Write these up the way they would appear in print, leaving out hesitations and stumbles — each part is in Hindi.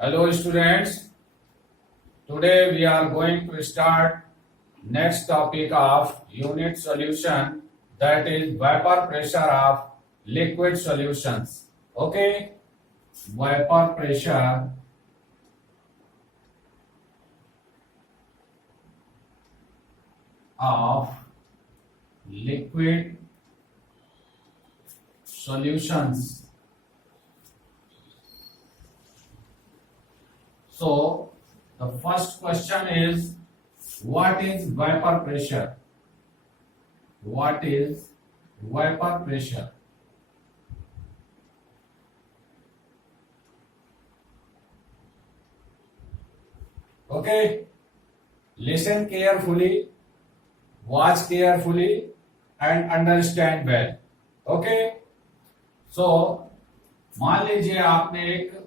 Hello students, today we are going to start next topic of unit solution, that is vapor pressure of liquid solutions. Okay, vapor pressure of liquid solutions. So the first question is, what is vapor pressure? What is vapor pressure? Okay, listen carefully, watch carefully and understand well. Okay, so मान लीजिए आपने एक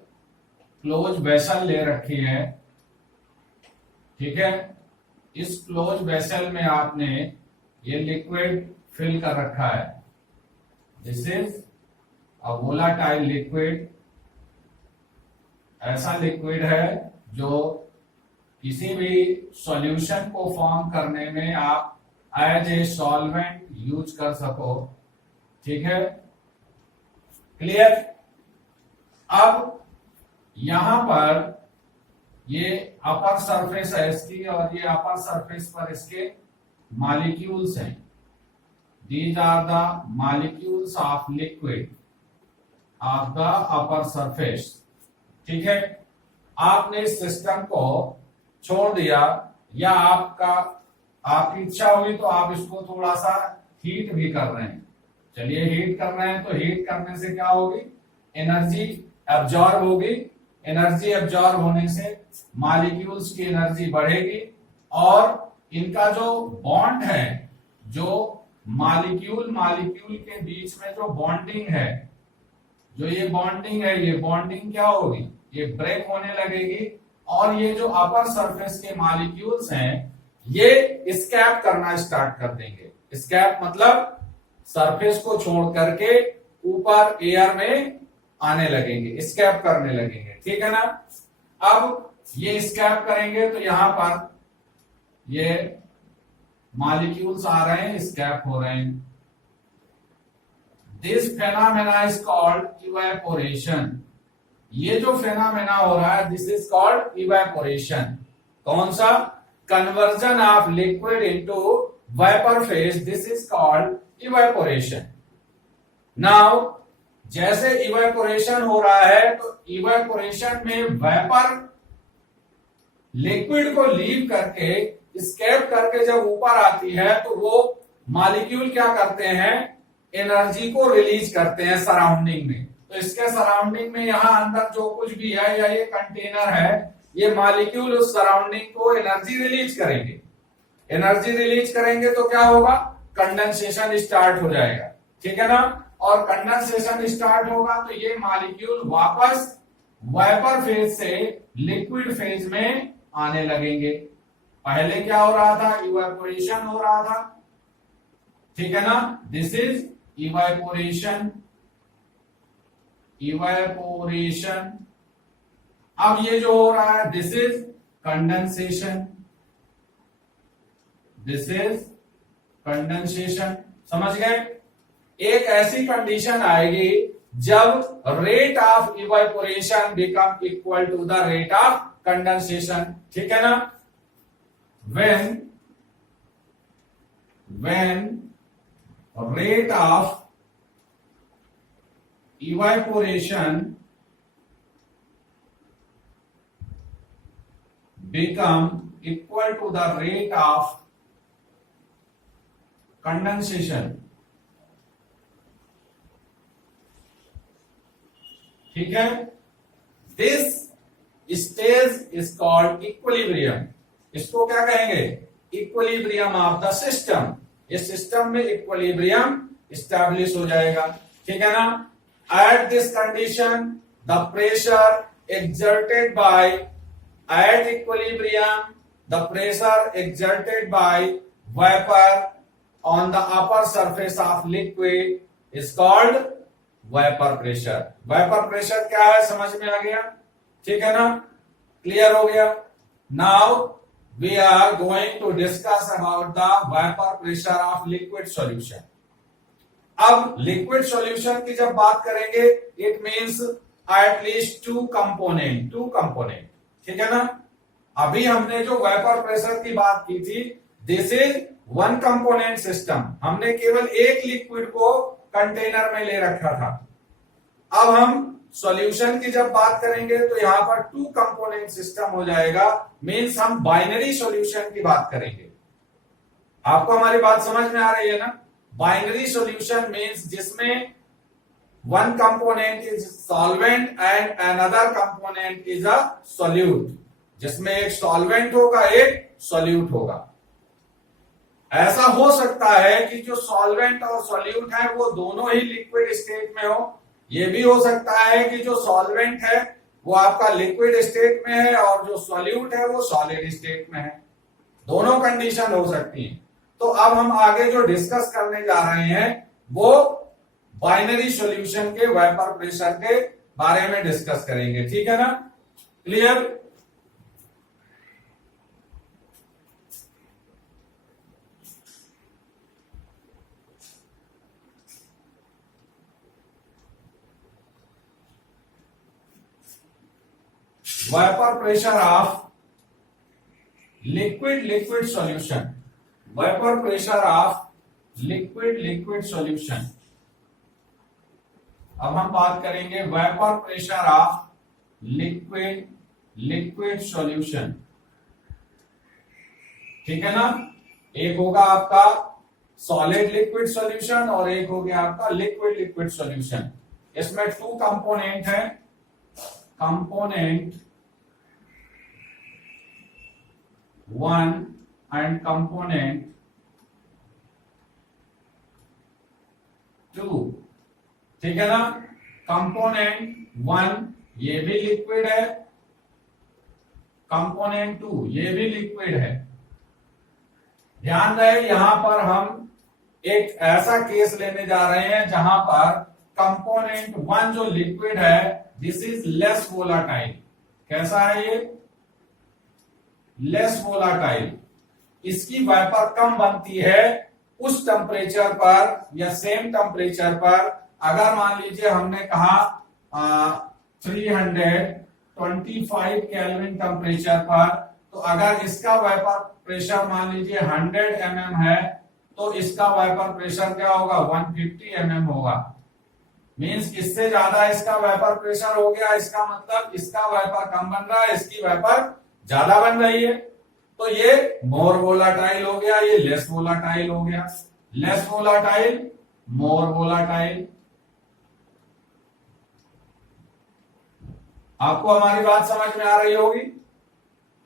क्लोज वेसल ले रखी है, ठीक है। इस क्लोज वेसल में आपने ये लिक्विड फिल कर रखा है। This is a volatile liquid. ऐसा लिक्विड है जो किसी भी सॉल्यूशन को फॉर्म करने में आप एज ए सॉल्वेंट यूज कर सको, ठीक है। क्लियर। अब यहां पर ये अपर सरफेस है इसकी, और ये अपर सरफेस पर इसके मॉलिक्यूल्स हैं। These are the molecules of liquid of the upper surface, ठीक है। आपने इस सिस्टम को छोड़ दिया, या आपकी इच्छा हुई तो आप इसको थोड़ा सा हीट भी कर रहे हैं। चलिए, हीट कर रहे हैं तो हीट करने से क्या होगी, एनर्जी एब्जॉर्ब होगी। एनर्जी एब्जॉर्ब होने से मॉलिक्यूल्स की एनर्जी बढ़ेगी, और इनका जो बॉन्ड है, जो मॉलिक्यूल के बीच में जो बॉन्डिंग है, जो ये बॉन्डिंग है, ये बॉन्डिंग क्या होगी, ये ब्रेक होने लगेगी। और ये जो अपर सरफेस के मॉलिक्यूल्स हैं, ये स्कैप करना स्टार्ट कर देंगे। स्कैप मतलब सरफेस को छोड़ करके ऊपर एयर में आने लगेंगे, स्कैप करने लगेंगे, ठीक है ना। अब ये स्कैप करेंगे तो यहां पर ये मॉलिक्यूल्स आ रहे हैं, स्कैप हो रहे हैं। This phenomena is called evaporation. ये जो फेनामेना हो रहा है, दिस इज कॉल्ड इवेपोरेशन। कौन सा, conversion of liquid into vapour phase, this is called evaporation. Now जैसे इवेपोरेशन हो रहा है, तो इवेपोरेशन में वेपर लिक्विड को लीव करके, स्केप करके जब ऊपर आती है, तो वो मॉलिक्यूल क्या करते हैं, एनर्जी को रिलीज करते हैं सराउंडिंग में। तो इसके सराउंडिंग में यहां अंदर जो कुछ भी है, या ये कंटेनर है, ये मॉलिक्यूल उस सराउंडिंग को एनर्जी रिलीज करेंगे। एनर्जी रिलीज करेंगे तो क्या होगा, कंडेंसेशन स्टार्ट हो जाएगा, ठीक है ना। और कंडेंसेशन स्टार्ट होगा तो ये मॉलिक्यूल वापस वेपर फेज से लिक्विड फेज में आने लगेंगे। पहले क्या हो रहा था, इवेपोरेशन हो रहा था, ठीक है ना। This is evaporation. इवेपोरेशन। अब ये जो हो रहा है, this is condensation. This is condensation. समझ गए। एक ऐसी कंडीशन आएगी जब rate of evaporation become equal to the rate of condensation, ठीक है ना। when rate of evaporation become equal to the rate of condensation, ठीक है। This stage is called equilibrium. इसको क्या कहेंगे, इक्विलिब्रियम ऑफ द सिस्टम। इस सिस्टम में इक्विलिब्रियम स्टैब्लिश हो जाएगा, ठीक है ना। At this condition the pressure exerted by at equilibrium, the pressure exerted by vapor on the upper surface of liquid is called vapor pressure. vapor pressure क्या है समझ में आ गया. ठीक है ना, क्लियर हो गया। Now we are going to discuss about the vapour pressure of liquid solution. अब लिक्विड सॉल्यूशन की जब बात करेंगे, it means at least two component, ठीक है ना। अभी हमने जो वेपर प्रेशर की बात की थी, this is one component system, हमने केवल एक लिक्विड को कंटेनर में ले रखा था। अब हम सॉल्यूशन की जब बात करेंगे तो यहां पर टू कंपोनेंट सिस्टम हो जाएगा, मींस हम बाइनरी सॉल्यूशन की बात करेंगे। आपको हमारी बात समझ में आ रही है ना। बाइनरी सॉल्यूशन मींस जिसमें one component is solvent and another component is a solute, जिसमें एक सॉल्वेंट होगा, एक सॉल्यूट होगा। ऐसा हो सकता है कि जो सॉल्वेंट और सॉल्यूट है वो दोनों ही लिक्विड स्टेट में हो। ये भी हो सकता है कि जो सॉल्वेंट है वो आपका लिक्विड स्टेट में है और जो सॉल्यूट है वो सॉलिड स्टेट में है। दोनों कंडीशन हो सकती है। तो अब हम आगे जो डिस्कस करने जा रहे हैं वो बाइनरी सॉल्यूशन के वेपर प्रेशर के बारे में डिस्कस करेंगे, ठीक है ना, clear. Vapour pressure of liquid solution, vapour pressure of liquid solution. अब हम बात करेंगे vapour pressure of liquid solution, ठीक है ना। एक होगा आपका सॉलिड लिक्विड सॉल्यूशन और एक हो गया आपका लिक्विड सॉल्यूशन। इसमें टू कंपोनेंट है, कंपोनेंट 1 एंड कंपोनेंट 2, ठीक है ना। कंपोनेंट 1 ये भी लिक्विड है, कंपोनेंट 2 ये भी लिक्विड है। ध्यान रहे यहां पर हम एक ऐसा केस लेने जा रहे हैं जहां पर कंपोनेंट 1 जो लिक्विड है, दिस इज लेस वोलाटाइल। कैसा है ये? Less volatile. इसकी वेपर कम बनती है उस टेम्परेचर पर या सेम टेम्परेचर पर। अगर मान लीजिए हमने कहा 325 केल्विन टेम्परेचर पर, तो अगर इसका वेपर प्रेशर मान लीजिए 100 mm है, तो इसका वेपर प्रेशर क्या होगा? 150 mm होगा। मींस इससे ज्यादा इसका वेपर प्रेशर हो गया, इसका मतलब इसका वेपर कम बन रहा है, इसकी वेपर ज्यादा बन रही है। तो ये मोर वोलाटाइल हो गया, ये लेस वोलाटाइल हो गया। Less volatile, more volatile. आपको हमारी बात समझ में आ रही होगी।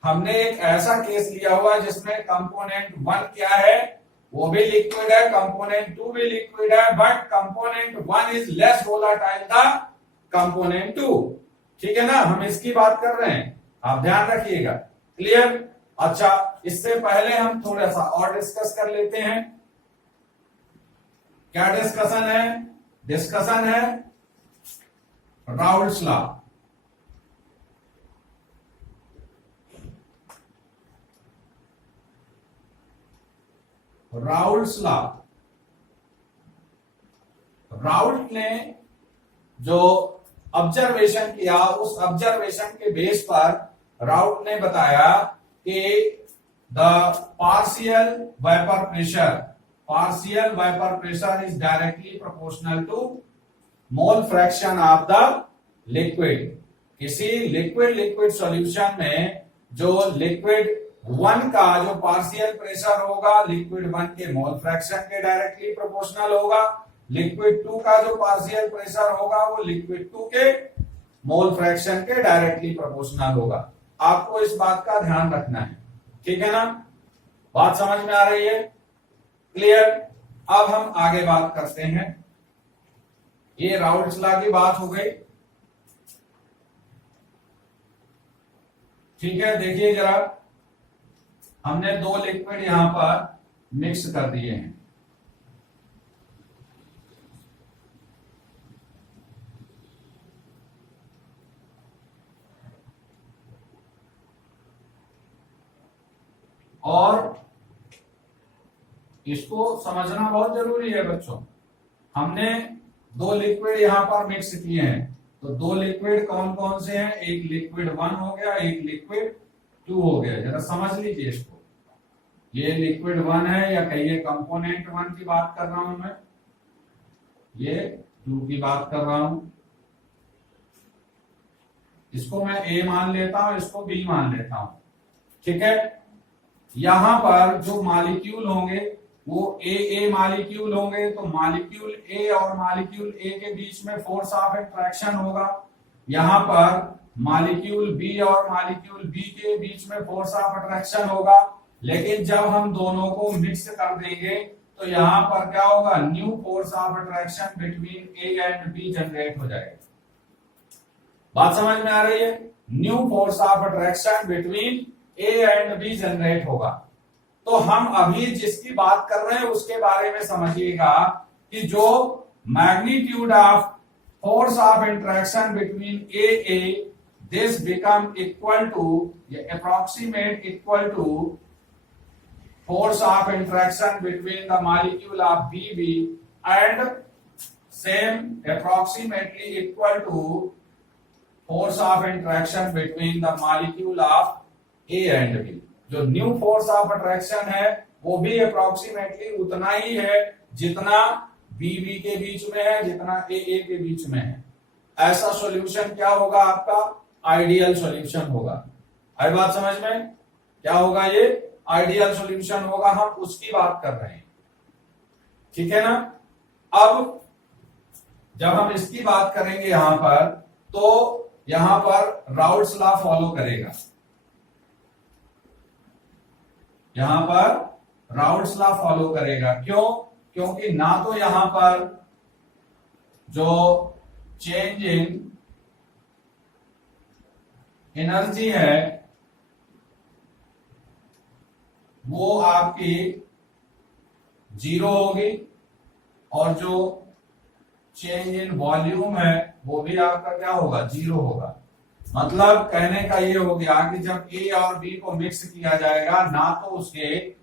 हमने एक ऐसा केस लिया हुआ है जिसमें कंपोनेंट 1 क्या है, वो भी लिक्विड है, कंपोनेंट 2 भी लिक्विड है, but component 1 is less volatile the component 2। ठीक है ना, हम इसकी बात कर रहे हैं, आप ध्यान रखिएगा। क्लियर? अच्छा, इससे पहले हम थोड़ा सा और डिस्कस कर लेते हैं। क्या डिस्कशन है? डिस्कशन है Raoult's law. Raoult's law. Raoult ने जो ऑब्जर्वेशन किया, उस ऑब्जर्वेशन के बेस पर राउल्ट ने बताया कि the partial vapour pressure is directly proportional to mole fraction of the liquid. किसी लिक्विड सॉल्यूशन में जो लिक्विड 1 का जो पार्शियल प्रेशर होगा, लिक्विड 1 के मोल फ्रैक्शन के डायरेक्टली प्रोपोर्शनल होगा। लिक्विड 2 का जो पार्शियल प्रेशर होगा वो लिक्विड 2 के मोल फ्रैक्शन के डायरेक्टली प्रोपोर्शनल होगा। आपको इस बात का ध्यान रखना है, ठीक है ना। बात समझ में आ रही है? क्लियर? अब हम आगे बात करते हैं। ये राउल्ट्स लॉ की बात हो गई, ठीक है। देखिए जरा, हमने 2 लिक्विड यहां पर मिक्स कर दिए हैं। और इसको समझना बहुत जरूरी है बच्चों। हमने दो लिक्विड यहां पर मिक्स किए हैं, तो दो लिक्विड कौन कौन से हैं? एक लिक्विड 1 हो गया, एक लिक्विड 2 हो गया। जरा समझ लीजिए इसको। ये लिक्विड 1 है, या कहिए कंपोनेंट 1 की बात कर रहा हूं मैं, ये 2 की बात कर रहा हूं। इसको मैं ए मान लेता हूं, इसको बी मान लेता हूं, ठीक है। यहां पर जो मॉलिक्यूल होंगे वो ए मॉलिक्यूल होंगे, तो मॉलिक्यूल ए और मॉलिक्यूल ए के बीच में फोर्स ऑफ अट्रैक्शन होगा। यहां पर मॉलिक्यूल बी और मॉलिक्यूल बी के बीच में फोर्स ऑफ अट्रैक्शन होगा। लेकिन जब हम दोनों को मिक्स कर देंगे तो यहां पर क्या होगा? New force of attraction between A and B generate हो जाएगा। बात समझ में आ रही है? New force of attraction between A and B generate होगा। तो हम अभी जिसकी बात कर रहे हैं उसके बारे में समझिएगा कि जो magnitude of force of interaction between A this become equal to, approximate equal to force of interaction between the molecule of BB and same approximately equal to force of interaction between the molecule of A and B। जो न्यू फोर्स ऑफ अट्रैक्शन है वो भी अप्रोक्सीमेटली उतना ही है जितना BB के बीच में है, जितना AA के बीच में है। ऐसा सॉल्यूशन क्या होगा? आपका आइडियल सॉल्यूशन होगा। आई बात समझ में? क्या होगा? ये आइडियल सॉल्यूशन होगा, हम उसकी बात कर रहे हैं, ठीक है ना। अब जब हम इसकी बात करेंगे यहां पर, तो यहां पर राउल्ट्स लॉ फॉलो करेगा। यहां पर राउल्ट्स लॉ फॉलो करेगा। क्यों? क्योंकि ना तो यहां पर जो चेंज इन एनर्जी है वो आपकी 0 होगी, और जो चेंज इन वॉल्यूम है वो भी आपका क्या होगा? 0 होगा। मतलब कहने का ये हो गया कि जब ए और बी को मिक्स किया जाएगा, ना तो उसके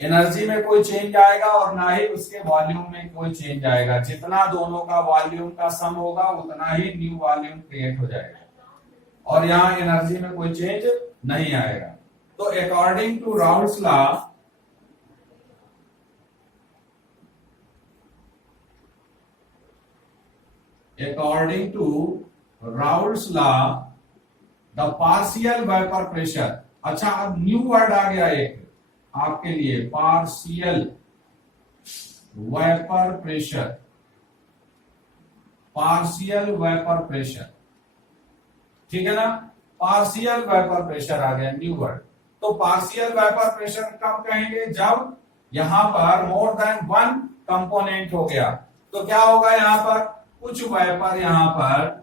एनर्जी में कोई चेंज आएगा और ना ही उसके वॉल्यूम में कोई चेंज आएगा। जितना दोनों का वॉल्यूम का सम होगा उतना ही न्यू वॉल्यूम क्रिएट हो जाएगा, और यहां एनर्जी में कोई चेंज नहीं आएगा। तो according to Raoult's law, according to Raoult's law, the partial vapor pressure। अच्छा, अब न्यू वर्ड आ गया एक आपके लिए, partial vapour pressure. Partial vapour pressure, ठीक है ना। पार्शियल वेपर प्रेशर आ गया न्यू वर्ड। तो पार्शियल वेपर प्रेशर कब कहेंगे? जब यहां पर मोर देन 1 कंपोनेंट हो गया। तो क्या होगा? यहां पर कुछ वेपर यहां पर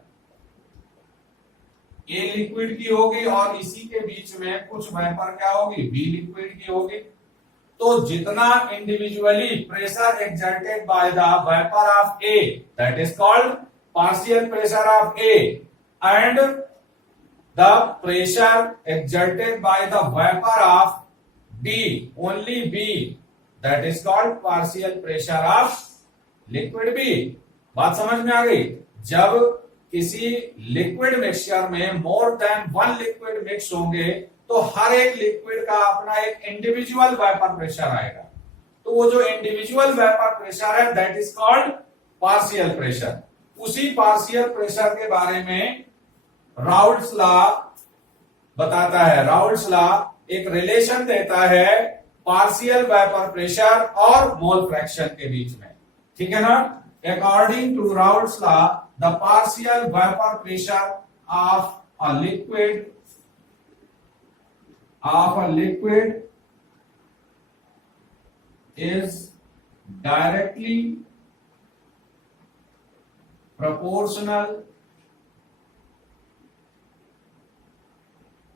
ए लिक्विड की होगी और इसी के बीच में कुछ वेपर क्या होगी? बी लिक्विड की होगी। तो जितना individually pressure exerted by the vapour of A, that is called partial pressure of A, and the pressure exerted by the vapour of B, only B, that is called partial pressure of liquid B. बात समझ में आ गई? जब किसी लिक्विड मिक्सचर में मोर देन 1 लिक्विड मिक्स होंगे तो हर एक लिक्विड का अपना एक इंडिविजुअल वेपर प्रेशर आएगा। तो वो जो इंडिविजुअल वेपर प्रेशर है that is called partial pressure. उसी पार्शियल प्रेशर के बारे में राउल्ट्स लॉ बताता है। राउल्ट्स लॉ एक रिलेशन देता है पार्शियल वेपर प्रेशर और मोल फ्रैक्शन के बीच में, ठीक है ना। According to Raoult's law, the partial vapor pressure of a liquid is directly proportional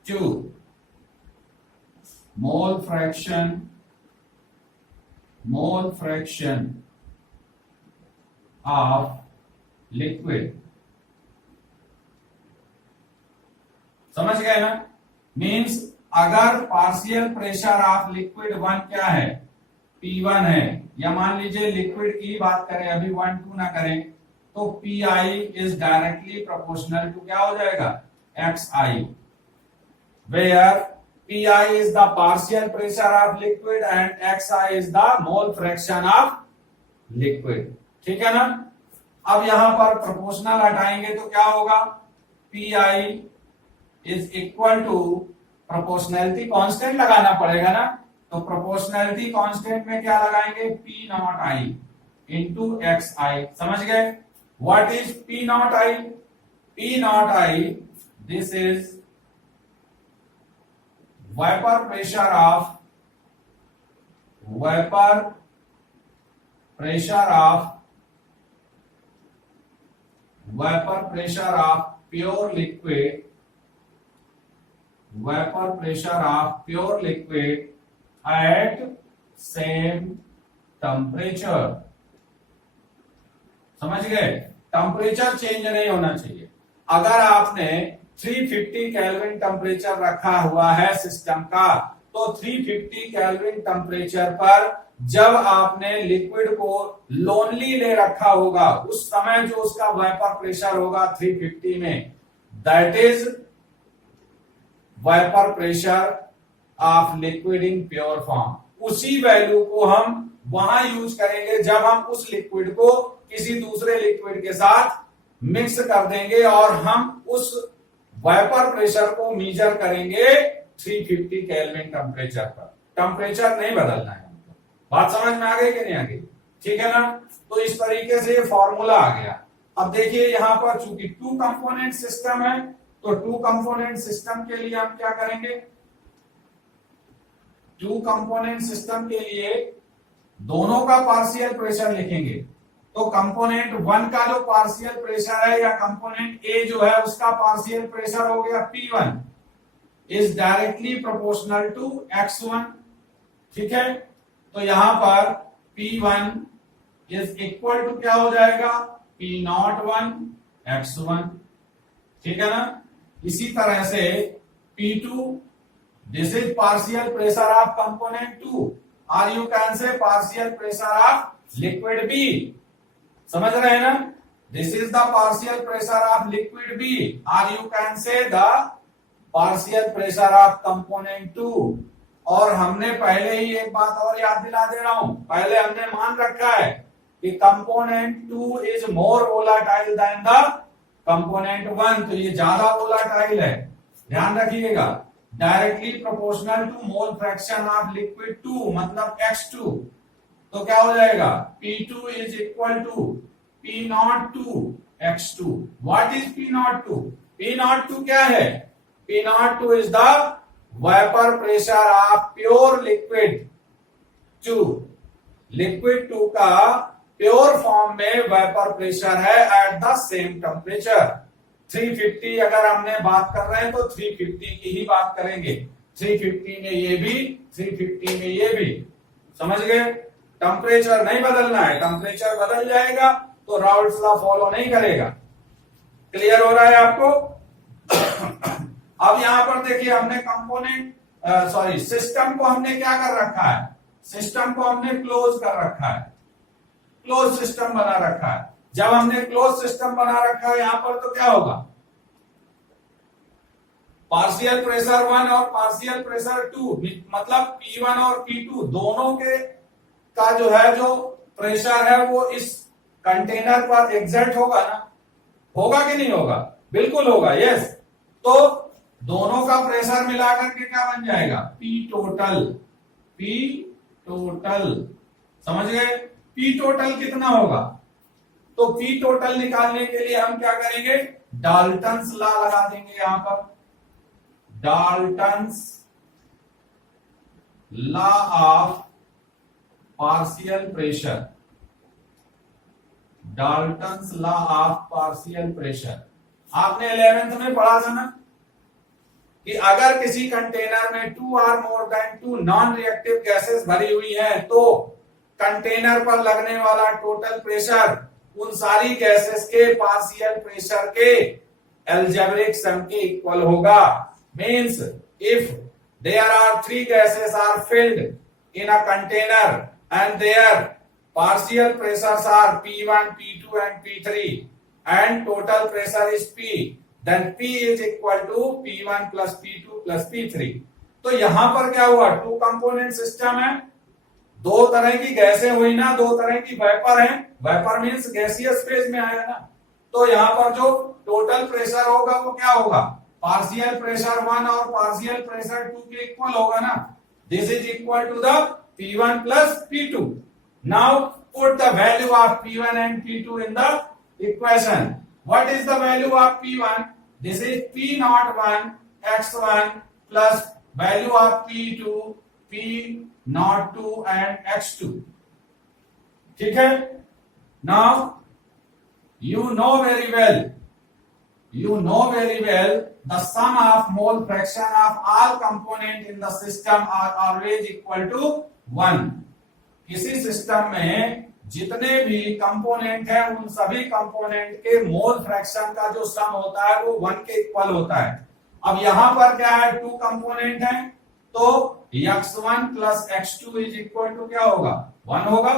to mole fraction of liquid। समझ गए ना? मीन्स अगर पार्शियल प्रेशर ऑफ लिक्विड 1 क्या है, P1 है, या मान लीजिए लिक्विड की बात करें, अभी 1 2 ना करें, तो Pi is directly proportional to क्या हो जाएगा, Xi, where Pi is the partial pressure of liquid and Xi is the mole fraction of liquid। ठीक है ना। अब यहां पर प्रोपोर्शनल हटाएंगे तो क्या होगा, Pi is equal to, proportionality constant लगाना पड़ेगा ना, तो प्रोपोर्शनैलिटी कांस्टेंट में क्या लगाएंगे, P not I into Xi। समझ गए। What is P not I, P not I, this is vapor pressure of pure liquid at same temperature। समझ गए। टेम्परेचर चेंज नहीं होना चाहिए। अगर आपने 350 केल्विन टेम्परेचर रखा हुआ है सिस्टम का, तो 350 केल्विन टेम्परेचर पर जब आपने लिक्विड को लोनली ले रखा होगा, उस समय जो उसका वेपर प्रेशर होगा 350 में, that is vapour pressure of liquid in pure form. उसी वैल्यू को हम वहां यूज करेंगे जब हम उस लिक्विड को किसी दूसरे लिक्विड के साथ मिक्स कर देंगे और हम उस वेपर प्रेशर को मेजर करेंगे 350 केल्विन टेम्परेचर पर। टेम्परेचर नहीं बदलना है हमको। बात समझ में आ गई कि नहीं आ गई, ठीक है ना। तो इस तरीके से ये फॉर्मूला आ गया। अब देखिए यहां पर चूंकि 2 कंपोनेंट सिस्टम है, तो 2 कंपोनेंट सिस्टम के लिए हम क्या करेंगे, 2 कंपोनेंट सिस्टम के लिए दोनों का पार्शियल प्रेशर लिखेंगे। तो कंपोनेंट 1 का जो पार्शियल प्रेशर है, या कंपोनेंट ए जो है, उसका पार्शियल प्रेशर हो गया P1 is directly proportional to X1। ठीक है। तो यहां पर P1 इज इक्वल टू क्या हो जाएगा, P01 X1। ठीक है ना। इसी तरह से P2, this is partial pressure of component 2, और you can say partial pressure of liquid B. समझ रहे हैं ना। This is the partial pressure of liquid B, और you can say the partial pressure of component 2। और हमने पहले ही एक बात और याद दिला दे रहा हूं, पहले हमने मान रखा है कि component 2 is more volatile than the component 1, तो ये ज्यादा वोलाटाइल है, ध्यान रखिएगा। Directly proportional to mole fraction of liquid 2, मतलब X2। तो क्या हो जाएगा, P2 is equal to P02 X2। What is P02? P02 क्या है, P02 is the vapour pressure of pure liquid 2। Liquid 2 का प्योर फॉर्म में वेपर प्रेशर है एट द सेम टेम्परेचर। 350 अगर हमने बात कर रहे हैं तो 350 की ही बात करेंगे। 350 में ये भी, 350 में ये भी। समझ गए। टेम्परेचर नहीं बदलना है, टेम्परेचर बदल जाएगा तो राउल्ट्स लॉ फॉलो नहीं करेगा। क्लियर हो रहा है आपको। अब यहां पर देखिए हमने कंपोनेंट सिस्टम को हमने क्या कर रखा है, सिस्टम को हमने क्लोज कर रखा है, क्लोज सिस्टम बना रखा है। जब हमने क्लोज सिस्टम बना रखा है यहां पर, तो क्या होगा, पार्शियल प्रेशर 1 और पार्शियल प्रेशर 2, मतलब P1 और P2 दोनों के का जो है, जो प्रेशर है वो इस कंटेनर पर एग्जर्ट होगा ना, होगा कि नहीं होगा, बिल्कुल होगा, यस। तो दोनों का प्रेशर मिलाकर के क्या बन जाएगा, P टोटल। P टोटल, समझ गए। P टोटल कितना होगा, तो P टोटल निकालने के लिए हम क्या करेंगे, डाल्टन्स लॉ लगा देंगे यहां पर। Dalton's law of partial pressure, Dalton's law of partial pressure. आपने 11th में पढ़ा था ना कि अगर किसी कंटेनर में 2 और more than 2 non reactive gases भरी हुई है, तो कंटेनर पर लगने वाला टोटल प्रेशर उन सारी गैसेस के पार्शियल प्रेशर के एल्जेब्रिक सम के इक्वल होगा। Means if there are three gases are filled in a container and their partial pressures are P1, P2 and P3 and total pressure is P, then P is equal to P1 plus P2 plus P3। तो यहां पर क्या हुआ, टू कंपोनेंट सिस्टम है, दो तरह की गैसें हुई ना, दो तरह की वेपर है, वेपर मींस गैसियस फेज में आया ना, तो यहां पर जो टोटल प्रेशर होगा वो क्या होगा, पार्शियल प्रेशर 1 और पार्शियल प्रेशर 2 के इक्वल होगा ना, this is equal to the P1 plus P2। Now put the value of P1 and P2 in the equation. What is the value of P1, this is P01 x1 plus value of P2 P02 and x2। ठीक है, now you know very well the sum of mole fraction of all component in the system are always equal to 1। किसी सिस्टम में जितने भी कंपोनेंट हैं उन सभी कंपोनेंट के मोल फ्रैक्शन का जो सम होता है वो 1 के इक्वल होता है। अब यहां पर क्या है, टू कंपोनेंट है, तो x1 plus x2 is equal to क्या होगा, 1 होगा,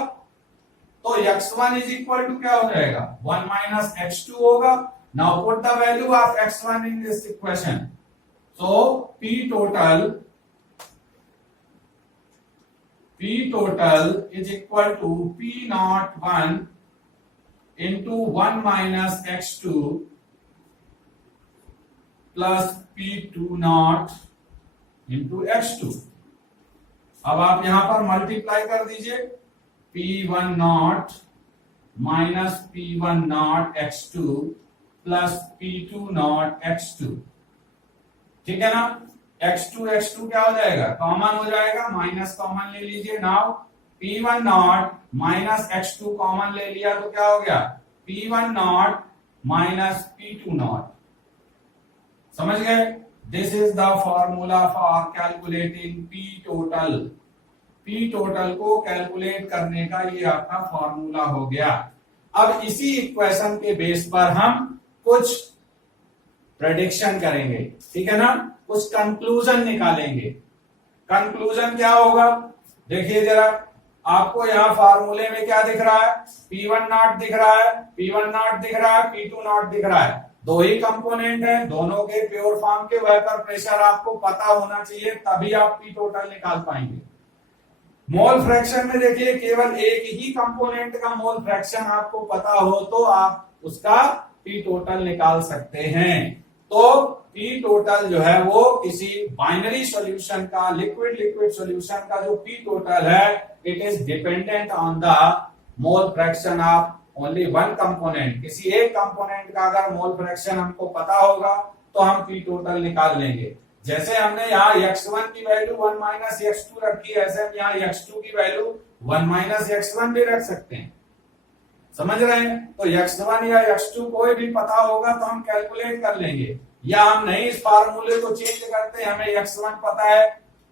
तो x1 इज इक्वल टू क्या हो जाएगा, 1 माइनस x2 होगा। Now put the value of x1 in this equation, so P total is equal to P01 into 1 minus x2 plus P20 into x2। अब आप यहां पर मल्टीप्लाई कर दीजिए, P10 minus P10 x2 plus P20 x2। ठीक है ना, x2 क्या हो जाएगा, कॉमन हो जाएगा, माइनस कॉमन ले लीजिए। Now P10 minus x2 common ले लिया तो क्या हो गया, P10 माइनस P20। समझ गए, this is the formula for calculating P total को कैलकुलेट करने का ये आपका फॉर्मूला हो गया। अब इसी इक्वेशन के बेस पर हम कुछ प्रेडिक्शन करेंगे, ठीक है ना, कुछ कंक्लूजन निकालेंगे। कंक्लूजन क्या होगा, देखिए जरा, आपको यहाँ फार्मूले में क्या दिख रहा है, P10 दिख रहा है, P10 दिख रहा है, P20 दिख रहा है, दो ही कंपोनेंट है, दोनों के प्योर फॉर्म के वेपर प्रेशर आपको पता होना चाहिए, तभी आप P टोटल निकाल पाएंगे। मोल फ्रैक्शन में देखिए केवल एक ही कंपोनेंट का मोल फ्रैक्शन आपको पता हो तो आप उसका P टोटल निकाल सकते हैं। तो P टोटल जो है वो किसी बाइनरी सॉल्यूशन का, लिक्विड सॉल्यूशन का जो P टोटल है, it is dependent on the mole fraction of only one component. किसी एक कंपोनेंट का अगर मोल फ्रैक्शन हमको पता होगा तो हम P टोटल निकाल लेंगे। जैसे हमने यहाँ x1 की वैल्यू 1 माइनस x2 रखी है, ऐसे हम यहाँ x2 की वैल्यू 1 माइनस x1 भी रख सकते हैं। समझ रहे हैं, तो x1 या x2 कोई भी पता होगा तो हम कैलकुलेट कर लेंगे, या हम नहीं इस फार्मूले को चेंज करते, हमें x1 पता है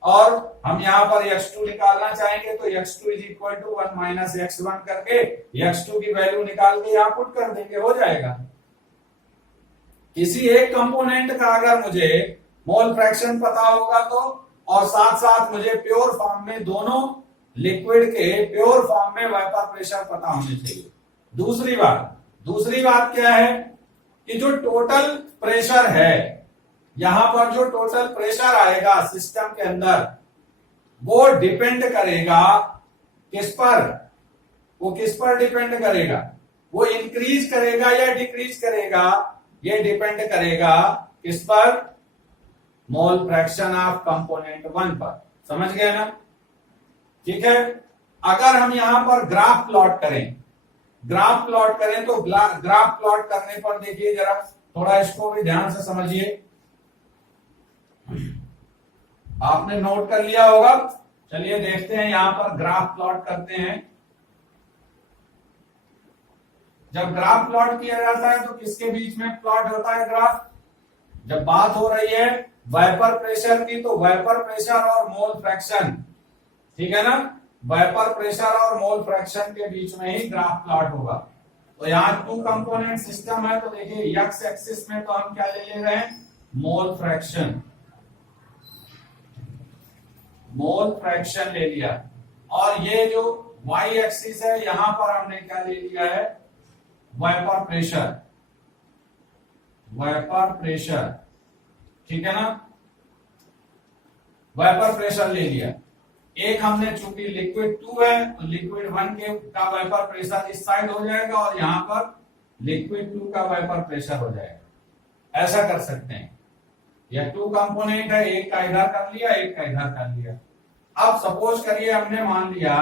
और हम यहाँ पर x2 निकालना चाहेंगे तो x2 is equal to 1 minus x1 करके x2 की वैल्यू निकाल के यहाँ पुट कर देंगे, हो जाएगा। किसी एक कंपोनेंट का अगर मुझे मोल फ्रैक्शन पता होगा तो, और साथ साथ मुझे प्योर फॉर्म में, दोनों लिक्विड के प्योर फॉर्म में वेपर प्रेशर पता होने चाहिए। दूसरी बात क्या है कि जो टोटल प्रेशर है, यहां पर जो टोटल प्रेशर आएगा सिस्टम के अंदर, वो डिपेंड करेगा किस पर, वो किस पर डिपेंड करेगा, वो इंक्रीज करेगा या डिक्रीज करेगा, ये डिपेंड करेगा किस पर, मोल फ्रैक्शन ऑफ कंपोनेंट 1 पर। समझ गए ना, ठीक है। अगर हम यहां पर ग्राफ प्लॉट करें तो ग्राफ प्लॉट करने पर देखिए जरा, थोड़ा इसको भी ध्यान से समझिए, आपने नोट कर लिया होगा। चलिए देखते हैं, यहां पर ग्राफ प्लॉट करते हैं। जब ग्राफ प्लॉट किया जाता है तो किसके बीच में प्लॉट होता है ग्राफ, जब बात हो रही है वेपर प्रेशर की तो वेपर प्रेशर और मोल फ्रैक्शन, ठीक है ना, वेपर प्रेशर और मोल फ्रैक्शन के बीच में ही ग्राफ प्लॉट होगा। तो यहाँ टू कंपोनेंट सिस्टम है, तो देखिए एक्स एक्सिस में तो हम क्या ले रहे हैं, मोल फ्रैक्शन, मोल फ्रैक्शन ले लिया, और ये जो y एक्सिस है यहां पर हमने क्या ले लिया है, वेपर प्रेशर, वेपर प्रेशर, ठीक है ना, वेपर प्रेशर ले लिया। एक हमने चूंकि लिक्विड 2 है तो लिक्विड 1 के का वेपर प्रेशर इस साइड हो जाएगा और यहां पर लिक्विड 2 का वेपर प्रेशर हो जाएगा। ऐसा कर सकते हैं, या 2 कंपोनेंट है, एक का इधर कर लिया एक का इधर कर लिया। अब सपोज करिए हमने मान लिया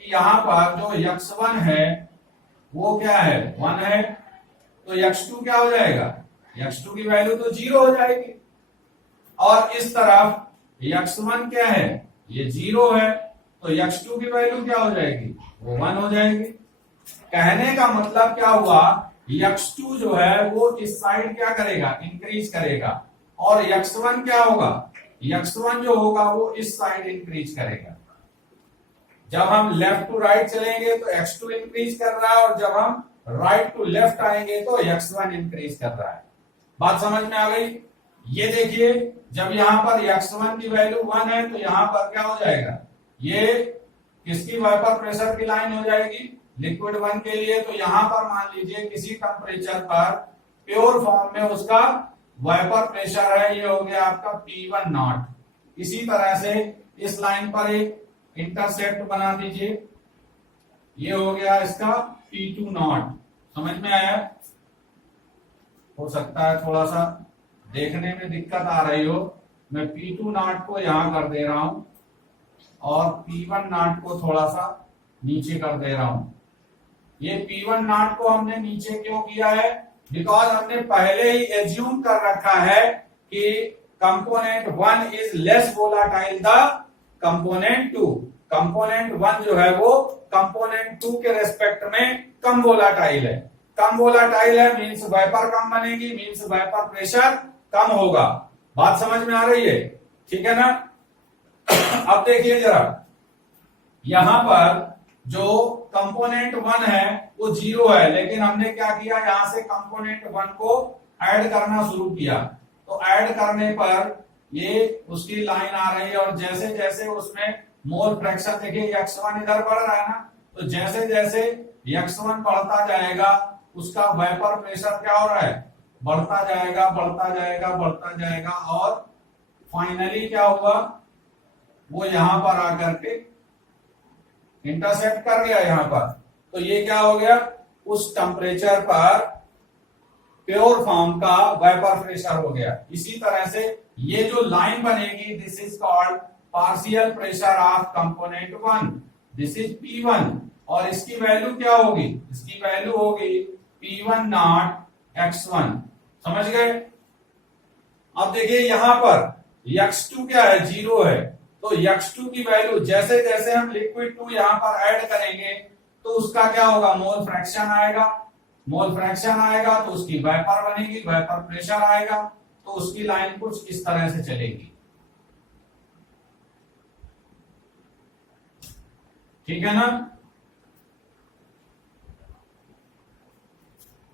कि यहां पर जो x1 है वो क्या है, 1 है, तो x2 क्या हो जाएगा, x2 की वैल्यू तो 0 हो जाएगी, और इस तरफ x1 क्या है, ये 0 है, तो x2 की वैल्यू क्या हो जाएगी, वो 1 हो जाएगी। कहने का मतलब क्या हुआ, x2 जो है वो इस साइड क्या करेगा, इंक्रीज करेगा, और x1 क्या होगा, x1 जो होगा वो इस साइड इंक्रीज करेगा। जब हम लेफ्ट टू राइट चलेंगे तो x2 इंक्रीज कर रहा है, और जब हम राइट टू लेफ्ट आएंगे तो x1 इंक्रीज कर रहा है। बात समझ में आ गई। ये देखिए, जब यहां पर x1 की वैल्यू 1 है तो यहां पर क्या हो जाएगा, ये किसकी वेपर प्रेशर की लाइन हो जाएगी, लिक्विड 1 के लिए। तो यहां पर मान लीजिए किसी टेम्परेचर पर प्योर फॉर्म में उसका वेपर प्रेशर है, ये हो गया आपका P1 नॉट। इसी तरह से इस लाइन पर एक इंटरसेप्ट बना दीजिए, ये हो गया इसका P2 नॉट। समझ में आया। हो सकता है थोड़ा सा देखने में दिक्कत आ रही हो, मैं P2 नॉट को यहां कर दे रहा हूं और P1 नॉट को थोड़ा सा नीचे कर दे रहा हूं। ये P1 नॉट को हमने नीचे क्यों किया है, बिकॉज हमने पहले ही एज्यूम कर रखा है कि component 1 is less volatile the component 2। Component 1 जो है वो कंपोनेंट 2 के रेस्पेक्ट में कम वोलाटाइल है। कम वोलाटाइल है मींस वेपर कम बनेगी, मींस वेपर प्रेशर कम होगा। बात समझ में आ रही है, ठीक है ना। अब देखिए जरा, यहां पर जो कंपोनेंट 1 है वो 0 है, लेकिन हमने क्या किया, यहां से कंपोनेंट 1 को ऐड करना शुरू किया। तो ऐड करने पर ये उसकी लाइन आ रही है, और जैसे जैसे उसमें मोल फ्रैक्शन, देखिए x1 इधर बढ़ रहा है ना, तो जैसे जैसे x1 बढ़ता जाएगा उसका वेपर प्रेशर क्या हो रहा है, बढ़ता जाएगा बढ़ता जाएगा बढ़ता जाएगा, और फाइनली क्या हुआ, वो यहां पर आकर के इंटरसेप्ट कर गया यहां पर। तो ये क्या हो गया, उस टेम्परेचर पर प्योर फॉर्म का वेपर प्रेशर हो गया। इसी तरह से ये जो लाइन बनेगी, this is called partial pressure of component 1, this is P1, और इसकी वैल्यू क्या होगी, इसकी वैल्यू होगी P1 नॉट x1। समझ गए। अब देखिए यहां पर x2 क्या है, 0 है, तो x2 की वैल्यू जैसे जैसे हम लिक्विड 2 यहां पर ऐड करेंगे तो उसका क्या होगा, मोल फ्रैक्शन आएगा। मोल फ्रैक्शन आएगा तो उसकी वेपर बनेगी, वेपर प्रेशर आएगा, तो उसकी लाइन कुछ इस तरह से चलेगी। ठीक है ना।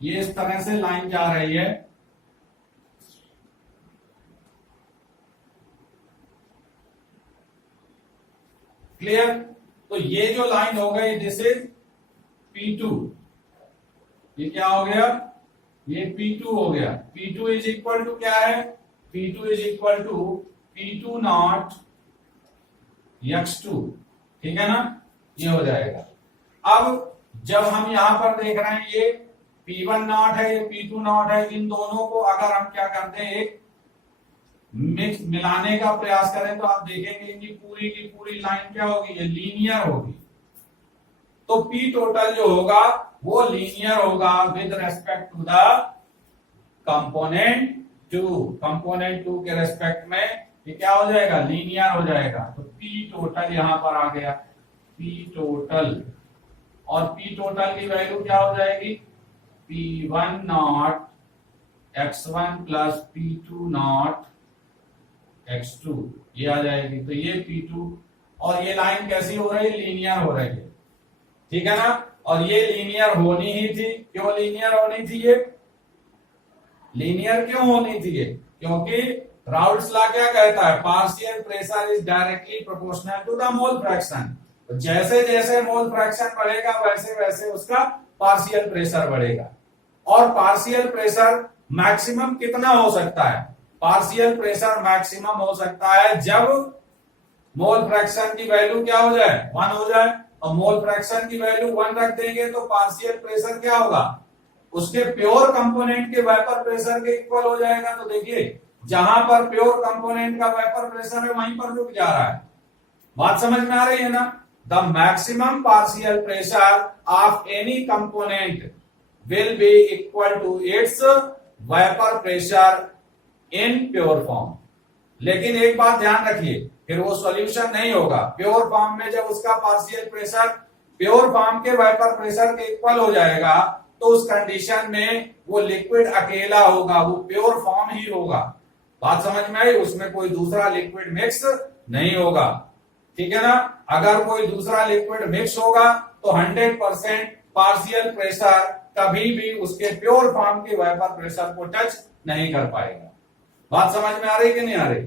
ये इस तरह से लाइन जा रही है। क्लियर। तो ये जो लाइन हो गई दिस इज P2, ये क्या हो गया, ये P2 हो गया। P2 इज इक्वल टू क्या है, P2 is equal to P2 not x2, ठीक है ना, ये हो जाएगा। अब जब हम यहां पर देख रहे हैं ये P1 नॉट है, ये P2 नॉट है, इन दोनों को अगर हम क्या करते हैं, एक मिक्स मिलाने का प्रयास करें तो आप देखेंगे कि पूरी की पूरी लाइन क्या होगी, ये लीनियर होगी। तो P टोटल जो होगा वो लीनियर होगा with respect to the component 2। Component 2 के रेस्पेक्ट में ये क्या हो जाएगा, लीनियर हो जाएगा। तो P टोटल यहां पर आ गया, P टोटल, और P टोटल की वैल्यू क्या हो जाएगी, P1 not x1 plus P2 not x2, ये आ जाएगी। तो ये P2, और ये लाइन कैसी हो रही है, लीनियर हो रही है, ठीक है ना। और ये लीनियर होनी ही थी। क्यों लीनियर होनी थी, ये लीनियर क्यों होनी थी, ये क्योंकि राउल्ट्स लॉ क्या कहता है? Partial pressure is directly proportional to the mole fraction. तो जैसे जैसे मोल फ्रैक्शन बढ़ेगा वैसे वैसे उसका पार्शियल प्रेशर बढ़ेगा। और पार्शियल प्रेशर मैक्सिमम कितना हो सकता है? पार्शियल प्रेशर मैक्सिमम हो सकता है जब मोल फ्रैक्शन की वैल्यू क्या हो जाए? 1 हो जाए। और मोल फ्रैक्शन की वैल्यू 1 रख देंगे तो पार्शियल प्रेशर क्या होगा? उसके प्योर कंपोनेंट के वेपर प्रेशर के इक्वल हो जाएगा। तो देखिए जहां पर प्योर कंपोनेंट का वेपर प्रेशर है वहीं पर रुक जा रहा है। बात समझ में आ रही है ना? The maximum partial pressure of any component will be equal to its vapour pressure in pure form. लेकिन एक बात ध्यान रखिए, फिर वो सॉल्यूशन नहीं होगा। प्योर फॉर्म में जब उसका पार्शियल प्रेशर प्योर फॉर्म के वेपर प्रेशर के इक्वल हो जाएगा तो उस कंडीशन में वो लिक्विड अकेला होगा, वो प्योर फॉर्म ही होगा। बात समझ में आई? उसमें कोई दूसरा लिक्विड मिक्स नहीं होगा। ठीक है ना? अगर कोई दूसरा लिक्विड मिक्स होगा तो 100% पार्शियल प्रेशर कभी भी उसके प्योर फॉर्म के वेपर प्रेशर को टच नहीं कर पाएगा। बात समझ में आ रही कि नहीं आ रही?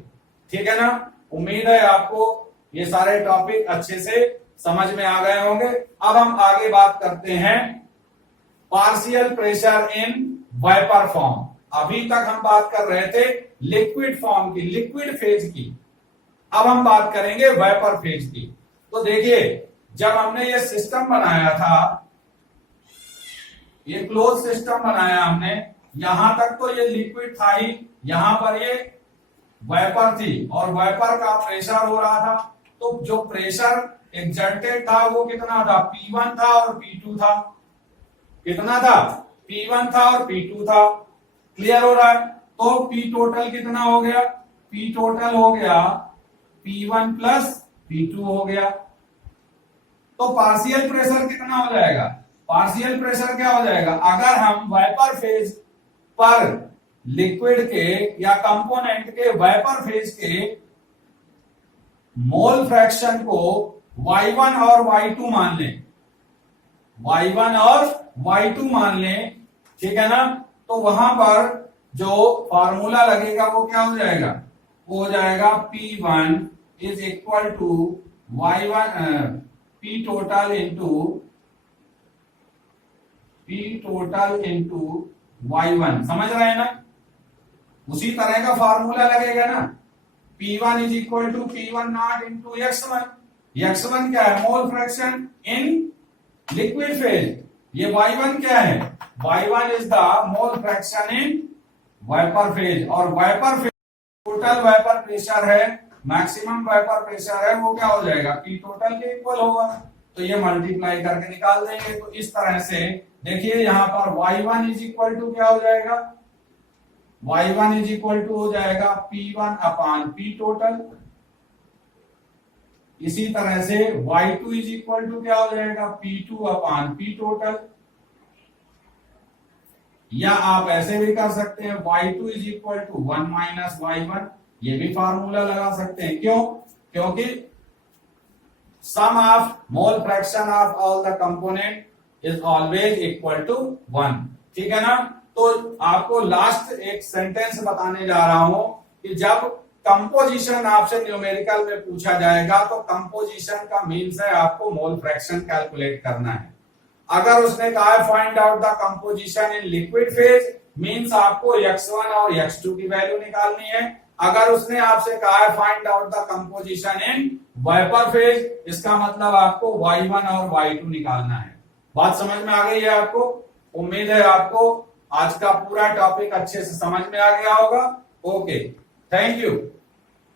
ठीक है ना? उम्मीद है आपको ये सारे टॉपिक अच्छे से समझ में आ गए होंगे। अब हम आगे बात करते हैं partial pressure in vapour form. अभी तक हम बात कर रहे थे लिक्विड फॉर्म की, लिक्विड फेज की। अब हम बात करेंगे वेपर फेज की। तो देखिए जब हमने ये सिस्टम बनाया था, ये क्लोज सिस्टम बनाया हमने, यहां तक तो ये लिक्विड था ही, यहां पर ये वेपर थी और वेपर का प्रेशर हो रहा था। तो जो प्रेशर एक्सर्टेड था वो कितना था? P1 था और P2 था। कितना था? P1 था और P2 था। क्लियर हो रहा है? तो P टोटल कितना हो गया? P टोटल हो गया P1 प्लस P2 हो गया। तो पार्शियल प्रेशर कितना हो जाएगा? पार्शियल प्रेशर क्या हो जाएगा? अगर हम वेपर फेज पर लिक्विड के या कंपोनेंट के वेपर फेज के मोल फ्रैक्शन को y1 और y2 मान लें, y1 और y2 मान लें, ठीक है ना? तो वहां पर जो फार्मूला लगेगा वो क्या हो जाएगा? वो हो जाएगा P1 is equal to y1 P total into y1। समझ रहे हैं ना? उसी तरह का फार्मूला लगेगा ना। P1 is equal to P1 nought into x1। x1 क्या है? Mole fraction in liquid phase. ये y1 क्या है? y1 is the mole fraction in vapour phase. और vapour phase total vapour pressure है, मैक्सिमम वेपर प्रेशर है, वो क्या हो जाएगा? P टोटल के इक्वल होगा। तो ये मल्टीप्लाई करके निकाल देंगे। तो इस तरह से देखिए यहां पर y1 इज इक्वल टू क्या हो जाएगा? y1 इज इक्वल टू हो जाएगा P1 अपान P टोटल। इसी तरह से y2 इज इक्वल टू क्या हो जाएगा? P2 अपान P टोटल। या आप ऐसे भी कर सकते हैं y2 is equal to 1 minus y1। ये भी फार्मूला लगा सकते हैं। क्यों? क्योंकि sum of mole fraction of all the component is always equal to 1। ठीक है ना? तो आपको लास्ट एक सेंटेंस बताने जा रहा हूं कि जब कंपोजिशन आपसे न्यूमेरिकल में पूछा जाएगा तो कंपोजिशन का मीन्स है आपको मोल फ्रैक्शन कैलकुलेट करना है। अगर उसने कहा है find out the composition in liquid phase, means आपको x1 और x2 की वैल्यू निकालनी है। अगर उसने आपसे कहा है find out the composition in vapour phase, इसका मतलब आपको y1 और y2 निकालना है। बात समझ में आ गई है आपको? उम्मीद है आपको आज का पूरा टॉपिक अच्छे से समझ में आ गया होगा। Okay, thank you.